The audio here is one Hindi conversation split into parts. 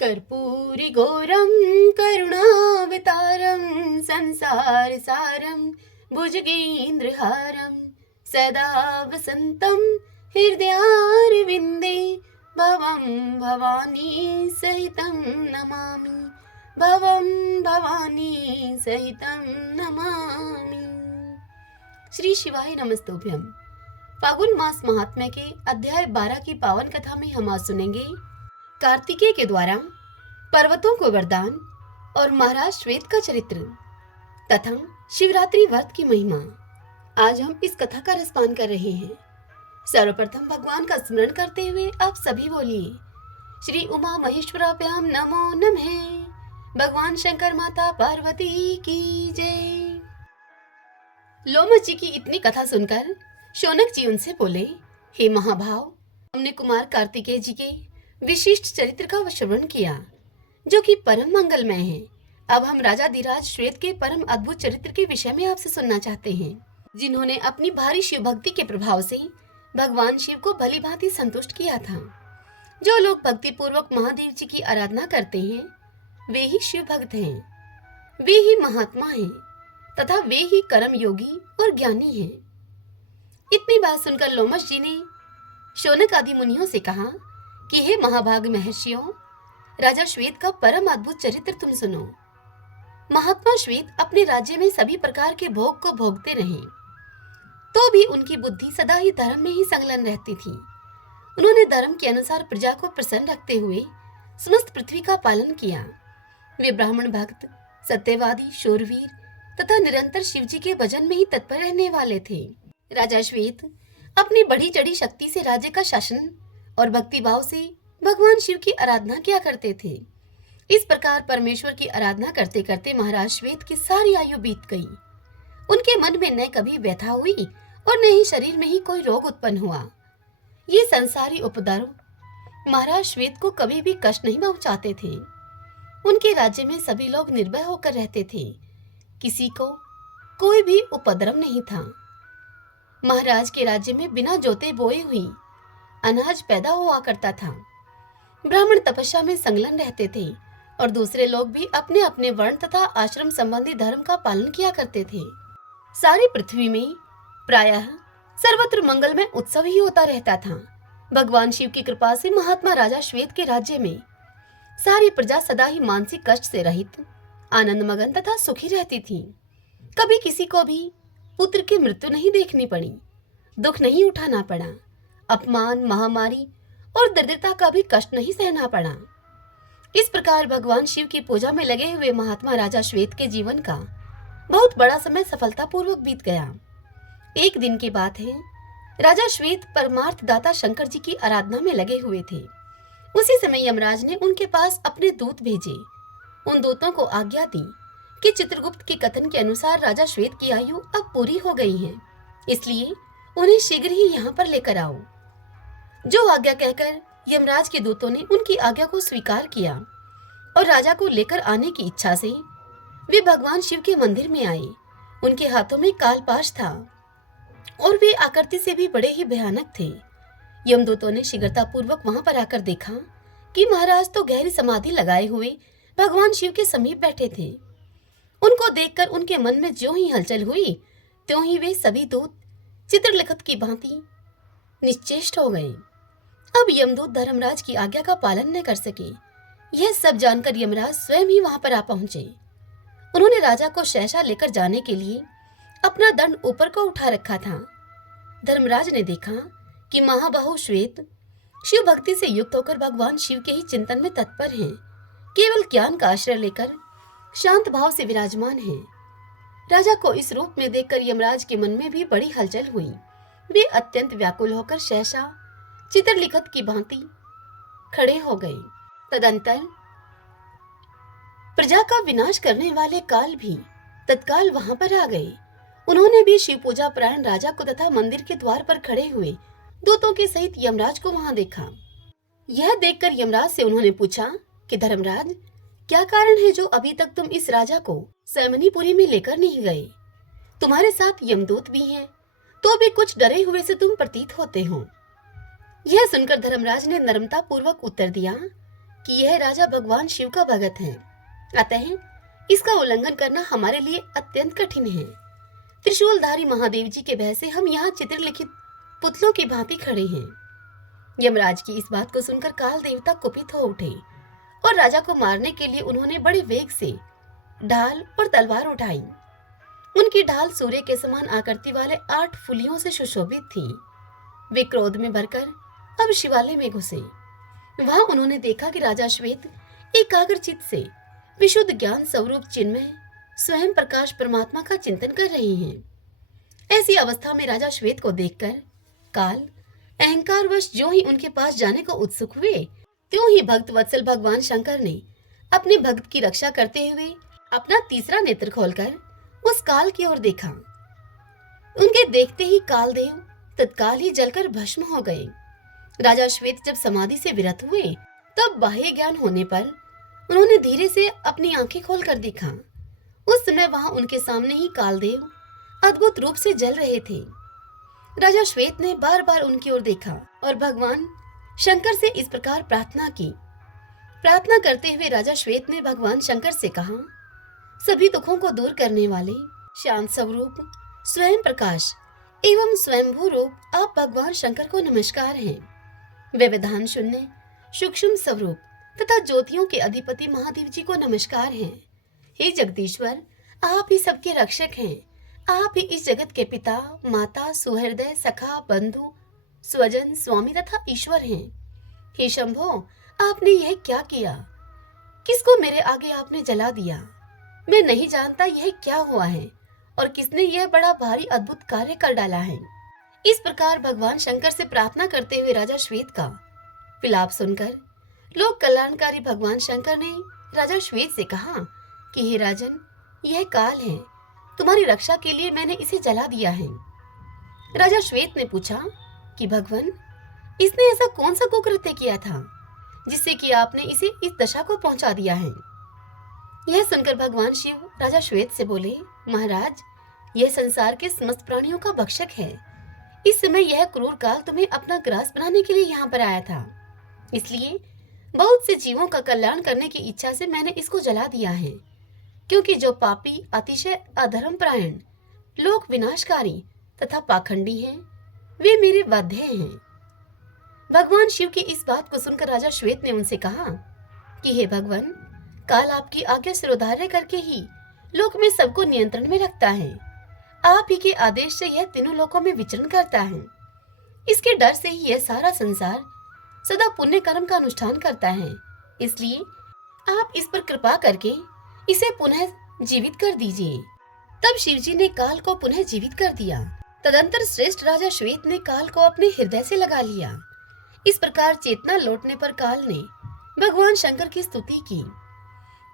कर्पूरी घोरं करुणावतारं संसारसारं भुजगेन्द्रहारं सदा वसन्तं हृदयारविन्दे भवं भवानी सहितं नमामि। भवं भवानी सहितं नमामि। श्री शिवाय नमस्तुभ्यं। फागुन मास महात्म्य के अध्याय 12 की पावन कथा में हम आज सुनेंगे कार्तिकेय के द्वारा पर्वतों को वरदान और महाराज श्वेत का चरित्र तथा शिवरात्रि व्रत की महिमा। आज हम इस कथा का रसपान कर रहे हैं। सर्वप्रथम भगवान का स्मरण करते हुए आप सभी बोलिए श्री उमा महेश्वराभ्याम नमो नमः। भगवान शंकर माता पार्वती की जय। लोमस जी की इतनी कथा सुनकर शौनक जी उनसे बोले, हे महाभाव, हमने कुमार कार्तिकेय जी के विशिष्ट चरित्र का श्रवण किया जो कि परम मंगलमय है। अब हम राजा धीराज श्वेत के परम अद्भुत चरित्र के विषय में आपसे सुनना चाहते हैं, जिन्होंने अपनी भारी शिव भक्ति के प्रभाव से भगवान शिव को भली भांति संतुष्ट किया था। जो लोग भक्ति पूर्वक महादेव जी की आराधना करते हैं वे ही शिव भक्त हैं, वे ही महात्मा हैं तथा वे ही कर्म योगी और ज्ञानी हैं। इतनी बात सुनकर लोमस जी ने शौनक आदि मुनियों से कहा कि हे महाभाग महर्षियों, राजा श्वेत का परम अद्भुत चरित्र तुम सुनो। महात्मा श्वेत अपने राज्य में सभी प्रकार के भोग को भोगते रहे, तो भी उनकी बुद्धि सदा ही धर्म में ही संलग्न रहती थी। उन्होंने धर्म के अनुसार प्रजा को प्रसन्न रखते हुए समस्त पृथ्वी का पालन किया। वे ब्राह्मण भक्त, सत्यवादी, शूरवीर तथा निरंतर शिव जी के भजन में ही तत्पर रहने वाले थे। राजा श्वेत अपनी बढ़ी चढ़ी शक्ति से राज्य का शासन और भक्ति भाव से भगवान शिव की आराधना किया करते थे। इस प्रकार परमेश्वर की आराधना करते करते महाराज श्वेत की सारी आयु बीत गई। उनके मन में न कभी व्यथा हुई और न ही शरीर में ही कोई रोग उत्पन्न हुआ। ये संसारी उपद्रव महाराज श्वेत को कभी भी कष्ट नहीं पहुंचाते थे। उनके राज्य में सभी लोग निर्भय होकर रहते थे, किसी को कोई भी उपद्रव नहीं था। महाराज के राज्य में बिना जोते बोए हुई अनाज पैदा हुआ करता था। ब्राह्मण तपस्या में संलग्न रहते थे और दूसरे लोग भी अपने अपने वर्ण तथा आश्रम संबंधी धर्म का पालन किया करते थे। सारी पृथ्वी में प्रायः सर्वत्र मंगलमय उत्सव ही होता रहता था। भगवान शिव की कृपा से महात्मा राजा श्वेत के राज्य में सारी प्रजा सदा ही मानसिक कष्ट से रहित, आनंद मगन तथा सुखी रहती थी। कभी किसी को भी पुत्र की मृत्यु नहीं देखनी पड़ी, दुख नहीं उठाना पड़ा, अपमान, महामारी और दरिद्रता का भी कष्ट नहीं सहना पड़ा। इस प्रकार भगवान शिव की पूजा में लगे हुए महात्मा राजा श्वेत के जीवन का बहुत बड़ा समय सफलतापूर्वक बीत गया। एक दिन की बात है, राजा श्वेत परमार्थ दाता शंकर जी की आराधना में लगे हुए थे। उसी समय यमराज ने उनके पास अपने दूत भेजे। उन दूतों को आज्ञा दी कि चित्रगुप्त के कथन के अनुसार राजा श्वेत की आयु अब पूरी हो गई है, इसलिए उन्हें शीघ्र ही यहाँ पर लेकर आओ। जो आज्ञा कहकर यमराज के दूतों ने उनकी आज्ञा को स्वीकार किया और राजा को लेकर आने की इच्छा से वे भगवान शिव के मंदिर में आए। उनके हाथों में कालपाश था और वे आकृति से भी बड़े ही भयानक थे। यमदूतों ने शीघ्रता पूर्वक वहां पर आकर देखा कि महाराज तो गहरी समाधि लगाए हुए भगवान शिव के समीप बैठे थे। उनको देखकर उनके मन में ज्यों ही हलचल हुई त्यों ही वे सभी दूत चित्रलिखित की भांति निश्चेष्ट हो गए। अब यमदूत धर्मराज की आज्ञा का पालन न कर सके। यह सब जानकर यमराज स्वयं ही वहां पर आ पहुंचे। उन्होंने राजा को सहसा लेकर जाने के लिए अपना दंड ऊपर को उठा रखा था। धर्मराज ने देखा कि महाबाहु श्वेत शिव भक्ति से युक्त होकर भगवान शिव के ही चिंतन में तत्पर हैं, केवल ज्ञान का आश्रय लेकर शांत भाव से विराजमान है। राजा को इस रूप में देखकर यमराज के मन में भी बड़ी हलचल हुई। वे अत्यंत व्याकुल होकर सहसा चित्रलिखित की भांति खड़े हो गए। तदंतर प्रजा का विनाश करने वाले काल भी तत्काल वहां पर आ गए। उन्होंने भी शिव पूजा परायण राजा को तथा मंदिर के द्वार पर खड़े हुए दूतों के सहित यमराज को वहां देखा। यह देखकर यमराज से उन्होंने पूछा कि धर्मराज, क्या कारण है जो अभी तक तुम इस राजा को सैमनीपुरी में लेकर नहीं गए? तुम्हारे साथ यमदूत भी हैं, तो भी कुछ डरे हुए से तुम प्रतीत होते हो। यह सुनकर धर्मराज ने नम्रता पूर्वक उत्तर दिया कि यह राजा भगवान शिव का भगत है, अतः इसका उल्लंघन करना हमारे लिए अत्यंत कठिन है। त्रिशूलधारी महादेव जी के भय से हम यहाँ चित्रलिखित पुतलों की भांति खड़े हैं। यमराज की इस बात को सुनकर काल देवता कुपित हो उठे और राजा को मारने के लिए उन्होंने बड़े वेग से ढाल और तलवार उठाई। उनकी ढाल सूर्य के समान आकृति वाले 8 फुलियों से सुशोभित थी। वे क्रोध में भरकर अब शिवालय में घुसे। वहां उन्होंने देखा कि राजा श्वेत एकाग्रचित्त से विशुद्ध ज्ञान स्वरूप चिन्मय स्वयं प्रकाश परमात्मा का चिंतन कर रहे हैं। ऐसी अवस्था में राजा श्वेत को देखकर काल अहंकारवश जो ही उनके पास जाने को उत्सुक हुए, त्यों ही भक्त वत्सल भगवान शंकर ने अपने भक्त की रक्षा करते हुए अपना तीसरा नेत्र खोलकर उस काल की ओर देखा। उनके देखते ही कालदेव तत्काल ही जलकर भस्म हो गए। राजा श्वेत जब समाधि से विरत हुए तब बाह्य ज्ञान होने पर उन्होंने धीरे से अपनी आंखें खोलकर देखा। उस समय वहां उनके सामने ही कालदेव अद्भुत रूप से जल रहे थे। राजा श्वेत ने बार बार उनकी ओर देखा और भगवान शंकर से इस प्रकार प्रार्थना की। प्रार्थना करते हुए राजा श्वेत ने भगवान शंकर से कहा, सभी दुखों को दूर करने वाले शांत स्वरूप स्वयं प्रकाश एवं स्वयंभू रूप आप भगवान शंकर को नमस्कार हैं। वे विधान शून्य सूक्ष्म स्वरूप तथा ज्योतियों के अधिपति महादेव जी को नमस्कार हैं। हे जगदीश्वर, आप ही सबके रक्षक हैं। आप ही इस जगत के पिता, माता, सुहृदय, सखा, बंधु, स्वजन, स्वामी तथा ईश्वर हैं। हे शंभो, आपने यह क्या किया? किसको मेरे आगे आपने जला दिया? मैं नहीं जानता यह क्या हुआ है और किसने यह बड़ा भारी अद्भुत कार्य कर डाला है। इस प्रकार भगवान शंकर से प्रार्थना करते हुए राजा श्वेत का विलाप सुनकर लोक कल्याणकारी भगवान शंकर ने राजा श्वेत से कहा कि हे राजन, यह काल है, तुम्हारी रक्षा के लिए मैंने इसे जला दिया है। राजा श्वेत ने पूछा कि भगवान, इसने ऐसा कौन सा कुकृत्य किया था जिससे कि आपने इसे इस दशा को पहुंचा दिया है? यह सुनकर भगवान शिव राजा श्वेत से बोले, महाराज, यह संसार के समस्त प्राणियों का भक्षक है। इस समय यह क्रूर काल तुम्हें अपना ग्रास बनाने के लिए यहाँ पर आया था, इसलिए बहुत से जीवों का कल्याण करने की इच्छा से मैंने इसको जला दिया है। क्योंकि जो पापी, अतिशय अधर्मपरायण, लोक विनाशकारी तथा पाखंडी हैं, वे मेरे वध्य हैं। भगवान शिव की इस बात को सुनकर राजा श्वेत ने उनसे कहा कि हे भगवान, काल आपकी आज्ञा सिरोधार्य करके ही लोक में सबको नियंत्रण में रखता है। आप ही के आदेश से यह तीनों लोकों में विचरण करता है। इसके डर से ही यह सारा संसार सदा पुण्य कर्म का अनुष्ठान करता है। इसलिए आप इस पर कृपा करके इसे पुनः जीवित कर दीजिए। तब शिवजी ने काल को पुनः जीवित कर दिया। तदंतर श्रेष्ठ राजा श्वेत ने काल को अपने हृदय से लगा लिया। इस प्रकार चेतना लौटने पर काल ने भगवान शंकर की स्तुति की।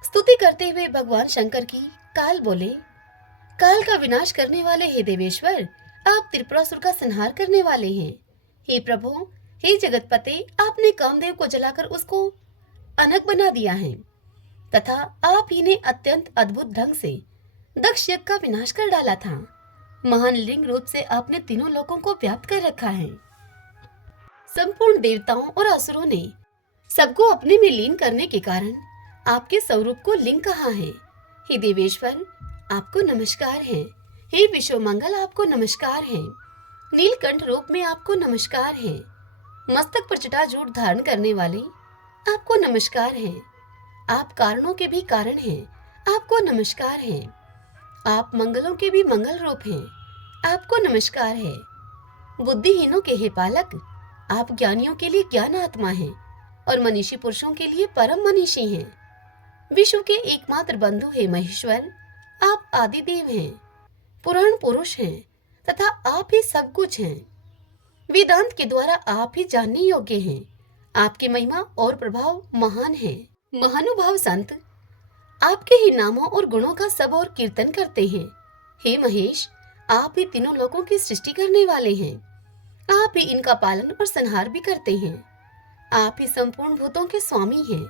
स्तुति करते हुए भगवान शंकर की काल बोले, काल का विनाश करने वाले हे देवेश्वर, आप त्रिपुरासुर का संहार करने वाले हैं। हे प्रभु, हे जगतपते, आपने कामदेव को जलाकर उसको अनक बना दिया है तथा आप ही ने अत्यंत अद्भुत ढंग से दक्ष यज्ञ का विनाश कर डाला था। महान लिंग रूप से आपने तीनों लोकों को व्याप्त कर रखा है। संपूर्ण देवताओं और असुरों ने सबको अपने में लीन करने के कारण आपके स्वरूप को लिंग कहा है। हे देवेश्वर, आपको नमस्कार है। हे विश्वमंगल, आपको नमस्कार है। नीलकंठ रूप में आपको नमस्कार है। मस्तक पर जटाजूट धारण करने वाले आपको नमस्कार है। आप कारणों के भी कारण हैं, आपको नमस्कार है। आप मंगलों के भी मंगल रूप हैं, आपको नमस्कार है। बुद्धिहीनों के हे पालक, आप ज्ञानियों के लिए ज्ञान आत्मा हैं और मनीषी पुरुषों के लिए परम मनीषी हैं। विश्व के एकमात्र बंधु हे महेश्वर, आप आदि देव हैं, पुराण पुरुष हैं तथा आप ही सब कुछ हैं। वेदांत के द्वारा आप ही जानने योग्य हैं। आपकी महिमा और प्रभाव महान है। महानुभाव संत आपके ही नामों और गुणों का सब और कीर्तन करते हैं। हे महेश, आप ही तीनों लोकों की सृष्टि करने वाले हैं। आप ही इनका पालन और संहार भी करते हैं। आप ही संपूर्ण भूतों के स्वामी हैं।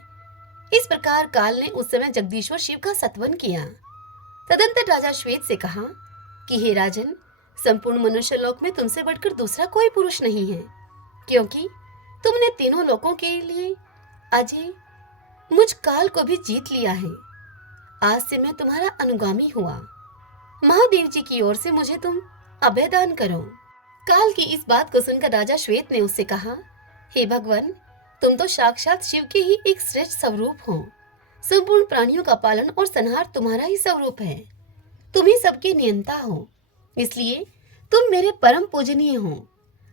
इस प्रकार काल ने उस समय जगदीश्वर शिव का सत्वन किया। तदंतर राजा श्वेत से कहा कि हे राजन, संपूर्ण मनुष्य लोक में तुमसे बढ़कर दूसरा कोई पुरुष नहीं है, क्योंकि तुमने तीनों लोकों के लिए अजय, मुझ काल को भी जीत लिया है। आज से मैं तुम्हारा अनुगामी हुआ। महादेव जी की ओर से मुझे तुम अभय दान करो। काल की इस बात को सुनकर राजा श्वेत ने उससे कहा, हे भगवान, तुम तो साक्षात शिव के ही एक श्रेष्ठ स्वरूप हो। संपूर्ण प्राणियों का पालन और संहार तुम्हारा ही स्वरूप है। तुम ही सबके नियंता हो, इसलिए तुम मेरे परम पूजनीय हो।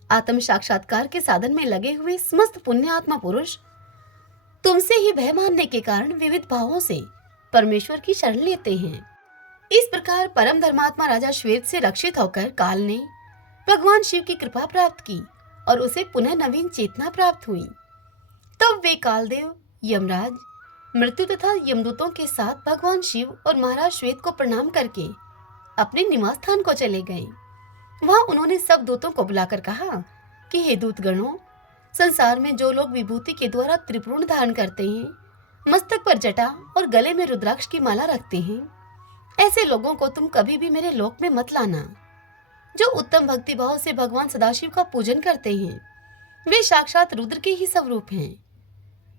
आत्म साक्षात्कार के साधन में लगे हुए समस्त पुण्य आत्मा पुरुष तुमसे ही भय मानने के कारण विविध भावों से परमेश्वर की शरण लेते हैं। इस प्रकार परम धर्मात्मा राजा श्वेत से रक्षित होकर काल ने भगवान शिव की कृपा प्राप्त की और उसे पुनः नवीन चेतना प्राप्त हुई। तब वे कालदेव, यमराज, मृत्यु तथा यमदूतों के साथ भगवान शिव और महाराज श्वेत को प्रणाम करके अपने निवास स्थान को चले गए। वहां उन्होंने सब दूतों को बुलाकर कहा कि हे दूतगणों, संसार में जो लोग विभूति के द्वारा त्रिपुरण धारण करते हैं, मस्तक पर जटा और गले में रुद्राक्ष की माला रखते हैं, ऐसे लोगों को तुम कभी भी मेरे लोक में मत लाना। जो उत्तम भक्ति भाव से भगवान सदाशिव का पूजन करते हैं, वे साक्षात रुद्र के ही स्वरूप हैं।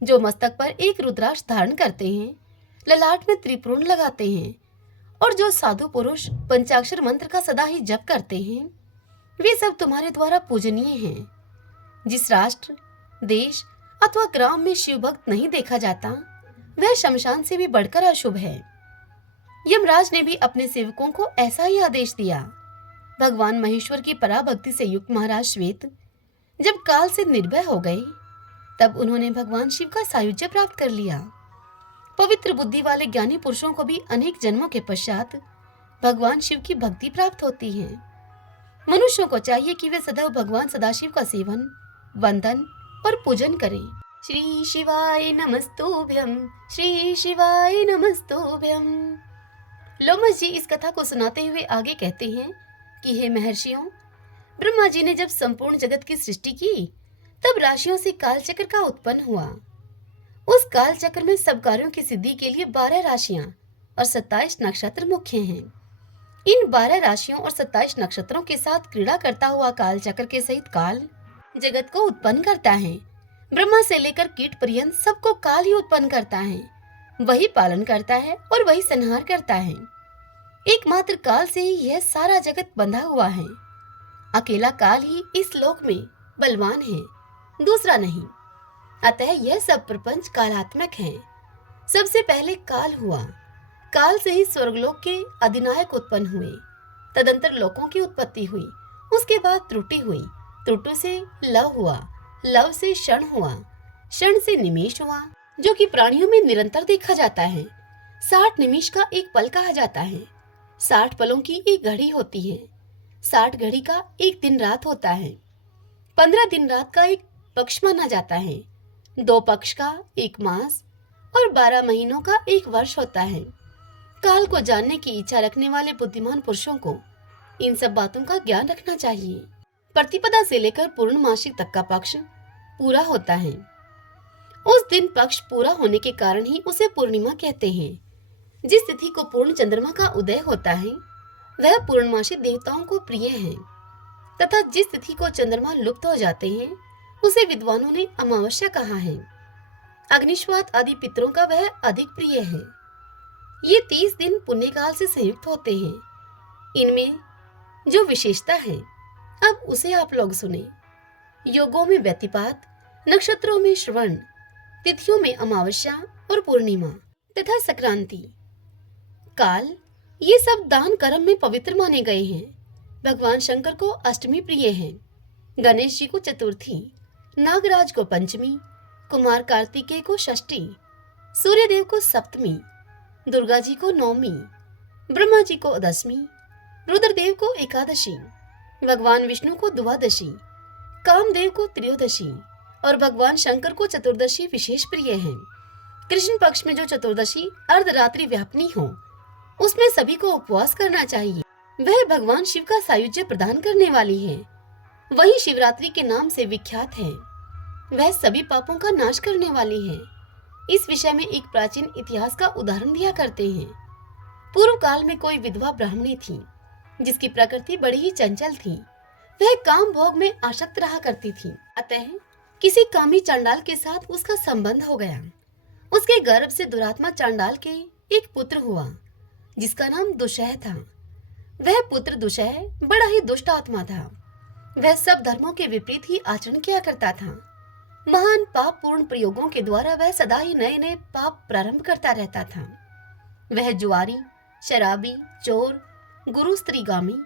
जो मस्तक पर एक रुद्राक्ष धारण करते हैं, ललाट में त्रिपुरण लगाते हैं और जो साधु पुरुष पंचाक्षर मंत्र का सदा ही जप करते हैं, वे सब तुम्हारे द्वारा पूजनीय हैं। जिस राष्ट्र, देश अथवा ग्राम में शिव भक्त नहीं देखा जाता, वह शमशान से भी बढ़कर अशुभ है। यमराज ने भी अपने सेवकों को ऐसा ही आदेश दिया। भगवान महेश्वर की पराभक्ति से युक्त महाराज श्वेत जब काल से निर्भय हो गए, तब उन्होंने भगवान शिव का सायुज्य प्राप्त कर लिया। पवित्र बुद्धि वाले ज्ञानी पुरुषों को भी अनेक जन्मों के पश्चात भगवान शिव की भक्ति प्राप्त होती है। मनुष्यों को चाहिए कि वे सदैव भगवान सदाशिव का सेवन, वंदन और पूजन करें। श्री शिवाय नमस्तुभ्यं, श्री शिवाय नमस्तुभ्यं। लोमस जी इस कथा को सुनाते हुए आगे कहते हैं कि हे महर्षियों, ब्रह्मा जी ने जब संपूर्ण जगत की सृष्टि की, तब राशियों से कालचक्र का उत्पन्न हुआ। उस काल चक्र में सब कार्यों की सिद्धि के लिए 12 राशियां और 27 नक्षत्र मुख्य हैं। इन 12 राशियों और 27 नक्षत्रों के साथ क्रीड़ा करता हुआ काल चक्र के सहित काल जगत को उत्पन्न करता है। ब्रह्मा से लेकर कीट पर्यंत सबको काल ही उत्पन्न करता है। वही पालन करता है और वही संहार करता है। एकमात्र काल से ही यह सारा जगत बंधा हुआ है। अकेला काल ही इस लोक में बलवान है, दूसरा नहीं। अतः यह सब प्रपंच कालात्मक है। सबसे पहले काल हुआ। काल से ही स्वर्गलोक के अधिनायक उत्पन्न हुए। तदंतर लोकों की उत्पत्ति हुई। उसके बाद त्रुटि हुई। त्रुटि से लव हुआ। लव से क्षण हुआ। क्षण से निमेष हुआ, जो कि प्राणियों में निरंतर देखा जाता है। 60 निमेष का एक पल कहा जाता है। 60 पलों की एक घड़ी होती है। 60 घड़ी का एक दिन रात होता है। 15 दिन रात का एक पक्ष माना जाता है। 2 पक्ष का एक मास और 12 महीनों का एक वर्ष होता है। काल को जानने की इच्छा रखने वाले बुद्धिमान पुरुषों को इन सब बातों का ज्ञान रखना चाहिए। प्रतिपदा से लेकर पूर्णमासी तक का पक्ष पूरा होता है। उस दिन पक्ष पूरा होने के कारण ही उसे पूर्णिमा कहते हैं। जिस तिथि को पूर्ण चंद्रमा का उदय होता है, वह पूर्णमासी देवताओं को प्रिय है, तथा जिस तिथि को चंद्रमा लुप्त हो जाते हैं, उसे विद्वानों ने अमावस्या कहा है। अग्निश्वात आदि पितरों का वह अधिक प्रिय है। ये 30 दिन पुण्यकाल से संयुक्त होते हैं। इनमें जो विशेषता है, अब उसे आप लोग सुने। योगों में व्यतिपात, नक्षत्रों में श्रवण, तिथियों में अमावस्या और पूर्णिमा तथा संक्रांति। काल, ये सब दान कर्म में पवित्र माने गए हैं। भगवान शंकर को अष्टमी प्रिय है, गणेश जी को चतुर्थी, नागराज को पंचमी, कुमार कार्तिकेय को षष्ठी, सूर्यदेव को सप्तमी, दुर्गा जी को नौमी, ब्रह्मा जी को दसवीं, रुद्रदेव को एकादशी, भगवान विष्णु को द्वादशी, कामदेव को त्रयोदशी और भगवान शंकर को चतुर्दशी विशेष प्रिय है। कृष्ण पक्ष में जो चतुर्दशी अर्धरात्रि व्यापनी हो, उसमें सभी को उपवास करना चाहिए। वह भगवान शिव का सायुज्य प्रदान करने वाली है। वही शिवरात्रि के नाम से विख्यात है। वह सभी पापों का नाश करने वाली है। इस विषय में एक प्राचीन इतिहास का उदाहरण दिया करते हैं। पूर्व काल में कोई विधवा ब्राह्मणी थी, जिसकी प्रकृति बड़ी ही चंचल थी। वह काम भोग में आसक्त रहा करती थी। अतः किसी कामी चंडाल के साथ उसका संबंध हो गया। उसके गर्भ से दुरात्मा चांडाल के एक पुत्र हुआ जिसका नाम दुष्यह था। वह पुत्र दुष्यह बड़ा ही दुष्ट आत्मा था। वह सब धर्मों के विपरीत ही आचरण किया करता था। महान पाप पूर्ण प्रयोगों के द्वारा वह सदा ही नए नए पाप प्रारंभ करता रहता था। वह जुआरी, शराबी, चोर, गुरु स्त्रीगामी,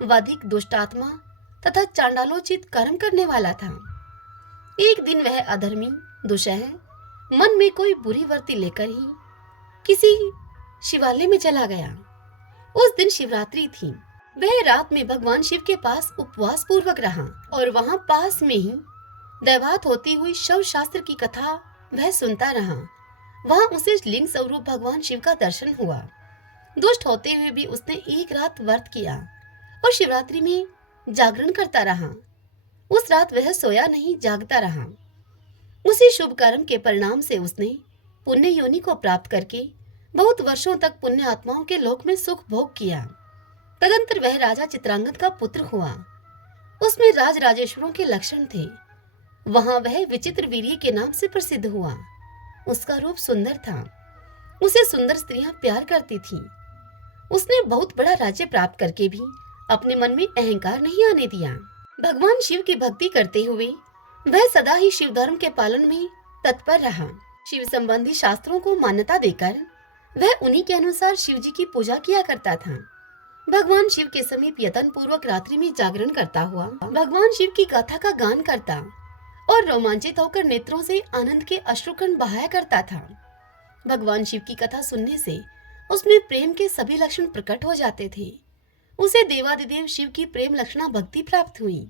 वाधिक दुष्टात्मा तथा चांडालोचित कर्म करने वाला था। एक दिन वह अधर्मी दुष्यह मन में कोई बुरी वृत्ति लेकर ही किसी शिवालय में चला गया। उस दिन शिवरात्रि थी। वह रात में भगवान शिव के पास उपवास पूर्वक रहा और वहां पास में ही दैवात होती हुई शव शास्त्र की कथा वह सुनता रहा। वहां उसे लिंग स्वरूप भगवान शिव का दर्शन हुआ। दुष्ट होते हुए भी उसने एक रात व्रत किया और शिवरात्रि में जागरण करता रहा। उस रात वह सोया नहीं, जागता रहा। उसी शुभ कर्म के परिणाम से उसने पुण्य योनि को प्राप्त करके बहुत वर्षों तक पुण्य आत्माओं के लोक में सुख भोग किया। तदंतर वह राजा चित्रांगद का पुत्र हुआ। उसमें राज राजेश्वरों के लक्षण थे। वहां वह विचित्र वीर्य के नाम से प्रसिद्ध हुआ। उसका रूप सुंदर था। उसे सुंदर स्त्रियां प्यार करती थीं। उसने बहुत बड़ा राज्य प्राप्त करके भी अपने मन में अहंकार नहीं आने दिया। भगवान शिव की भक्ति करते हुए वह सदा ही शिव धर्म के पालन में तत्पर रहा। शिव संबंधी शास्त्रों को मान्यता देकर वह उन्हीं के अनुसार शिव जी की पूजा किया करता था। भगवान शिव के समीप यत्न पूर्वक रात्रि में जागरण करता हुआ भगवान शिव की गाथा का गान करता और रोमांचित होकर नेत्रों से आनंद के अश्रुकण बहाया करता था। भगवान शिव की कथा सुनने से उसमें प्रेम के सभी लक्षण प्रकट हो जाते थे। उसे देवादिदेव शिव की प्रेम लक्षणा भक्ति प्राप्त हुई।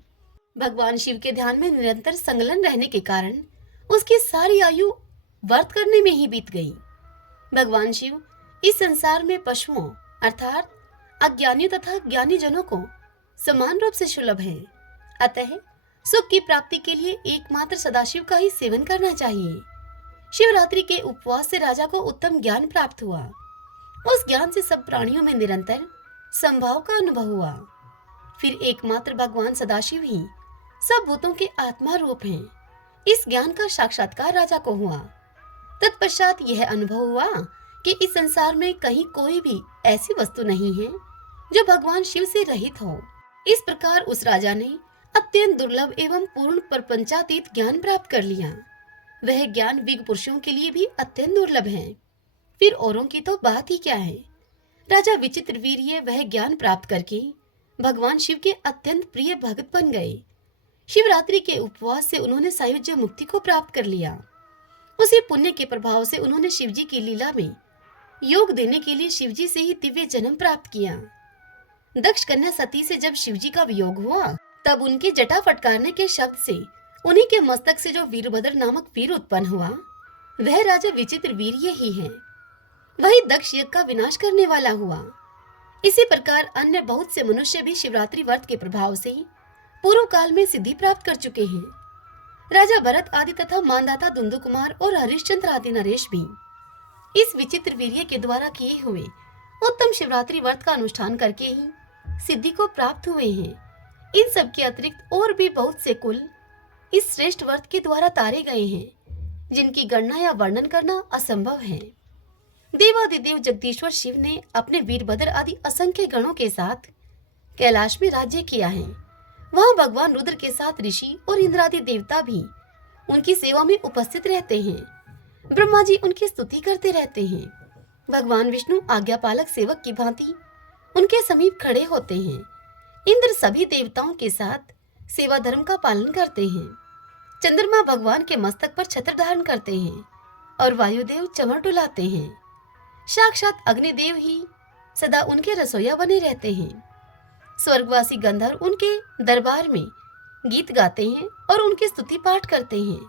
भगवान शिव के ध्यान में निरंतर संलग्न रहने के कारण उसकी सारी आयु व्रत करने में ही बीत गई। भगवान शिव इस संसार में पशुओं अर्थात अज्ञानी तथा ज्ञानी जनों को समान रूप से सुलभ है। अतः सुख की प्राप्ति के लिए एकमात्र सदाशिव का ही सेवन करना चाहिए। शिवरात्रि के उपवास से राजा को उत्तम ज्ञान प्राप्त हुआ। उस ज्ञान से सब प्राणियों में निरंतर संभाव का अनुभव हुआ। फिर एकमात्र भगवान सदाशिव ही सब भूतों के आत्मा रूप हैं। इस ज्ञान का साक्षात्कार राजा को हुआ। तत्पश्चात यह अनुभव हुआ कि इस संसार में कहीं कोई भी ऐसी वस्तु नहीं है जो भगवान शिव से रहित हो। इस प्रकार उस राजा ने अत्यंत दुर्लभ एवं पूर्ण प्रपंचातीत ज्ञान प्राप्त कर लिया। वह ज्ञान विज्ञ पुरुषों के लिए भी अत्यंत दुर्लभ है, फिर औरों की तो बात ही क्या है। राजा विचित्र वीर्य वह ज्ञान प्राप्त करके भगवान शिव के अत्यंत प्रिय भक्त बन गए। शिवरात्रि के उपवास से उन्होंने सायुज्य मुक्ति को प्राप्त कर लिया। उसी पुण्य के प्रभाव से उन्होंने शिवजी की लीला में योग देने के लिए शिवजी से ही दिव्य जन्म प्राप्त किया। दक्ष कन्या सती से जब शिवजी का वियोग हुआ तब उनके जटा फटकारने के शब्द से उन्हीं के मस्तक से जो वीरभद्र नामक वीर उत्पन्न हुआ वह राजा विचित्र वीर्य ही है। वही दक्ष यज्ञ का विनाश करने वाला हुआ। इसी प्रकार अन्य बहुत से मनुष्य भी शिवरात्रि व्रत के प्रभाव से पूर्व काल में सिद्धि प्राप्त कर चुके हैं। राजा भरत आदि तथा मानदाता दुंदु कुमार और हरिश्चंद्र आदि नरेश भी इस विचित्र वीर्य के द्वारा किए हुए उत्तम शिवरात्रि व्रत का अनुष्ठान करके ही सिद्धि को प्राप्त हुए हैं। इन सब के अतिरिक्त और भी बहुत से कुल इस श्रेष्ठ व्रत के द्वारा तारे गए हैं जिनकी गणना या वर्णन करना असंभव है। देवादिदेव जगदीश्वर शिव ने अपने वीरभद्र आदि असंख्य गणों के साथ कैलाश में राज्य किया है। वहां भगवान रुद्र के साथ ऋषि और इंद्रादि देवता भी उनकी सेवा में उपस्थित रहते हैं। ब्रह्मा जी उनकी स्तुति करते रहते हैं। भगवान विष्णु आज्ञापालक सेवक की भांति उनके समीप खड़े होते हैं। इंद्र सभी देवताओं के साथ सेवा धर्म का पालन करते हैं। चंद्रमा भगवान के मस्तक पर छत्र धारण करते हैं और वायुदेव चमर डुलाते हैं। साक्षात अग्निदेव ही सदा उनके रसोइया बने रहते हैं। स्वर्गवासी गंधर्व उनके दरबार में गीत गाते हैं और उनकी स्तुति पाठ करते हैं।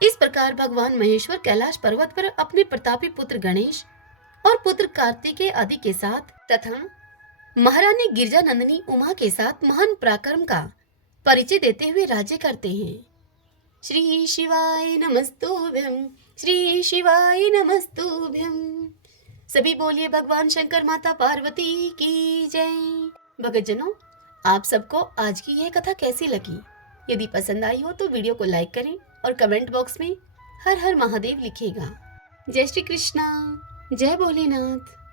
इस प्रकार भगवान महेश्वर कैलाश पर्वत पर अपने प्रतापी पुत्र गणेश और पुत्र कार्तिकेय आदि के साथ तथा महारानी गिरजा नंदिनी उमा के साथ महान पराक्रम का परिचय देते हुए राज्य करते हैं। श्री शिवाय नमस्तुभ्यं, श्री शिवाय नमस्तुभ्यं। सभी बोलिए भगवान शंकर माता पार्वती की जय। भक्तजनों, आप सबको आज की यह कथा कैसी लगी? यदि पसंद आई हो तो वीडियो को लाइक करें और कमेंट बॉक्स में हर हर महादेव लिखिएगा। जय श्री कृष्णा, जय भोलेनाथ।